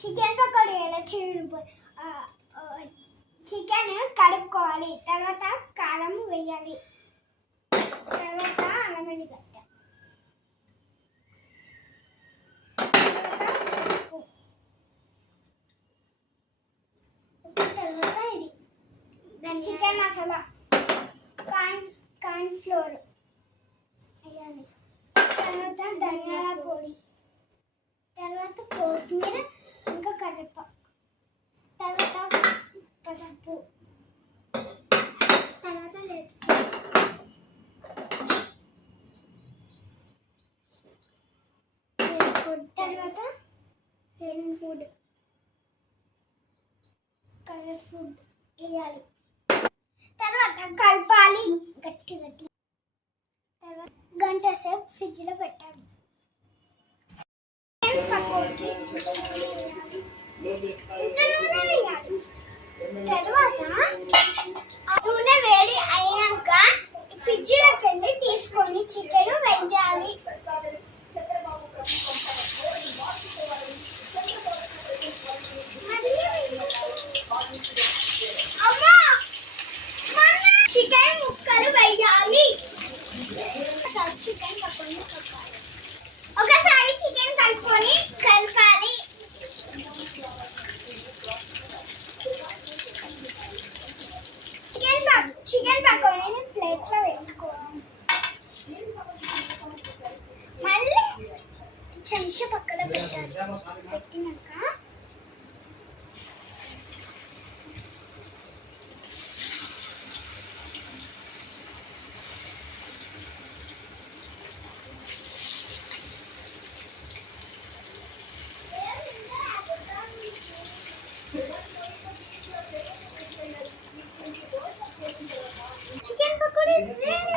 Chicken pakodi ఎలా చేయడం chicken కడుక్కోవాలి, తర్వాత కారం వేయాలి, తర్వాత అల్లం వెల్లిగడ్డ, తర్వాత ఇది చికెన్ మసాలా, కార్న్ ఫ్లోర్ వేయాలి, తర్వాత ధనియాల పొడి, తర్వాత కొత్తిమీర, ఇంకా కరివేపాకు, తర్వాత పసుపు, తర్వాత తర్వాత ఫుడ్ కలర్ ఫుడ్ వేయాలి, తర్వాత కలపాలి గట్టి గట్టి, తర్వాత గంట సేపు ఫ్రిడ్జ్లో పెట్టాలి. తర్వాత నూనె వేడి అయినాక ఫ్రిడ్జ్లోకి వెళ్ళి తీసుకొని చికెన్ వేయాలి. చికెన్ ముక్కలు వేయాలి. చికెన్ ఒకసారి చికెన్ కలుపుకొని కలపాలి. చికెన్ పకోడీని ప్లేట్లో వేసుకోవాలి. మళ్ళీ చెంచా పక్కన పెట్టాలి. పెట్టినాక చికెన్ పకోడీ రెడీ.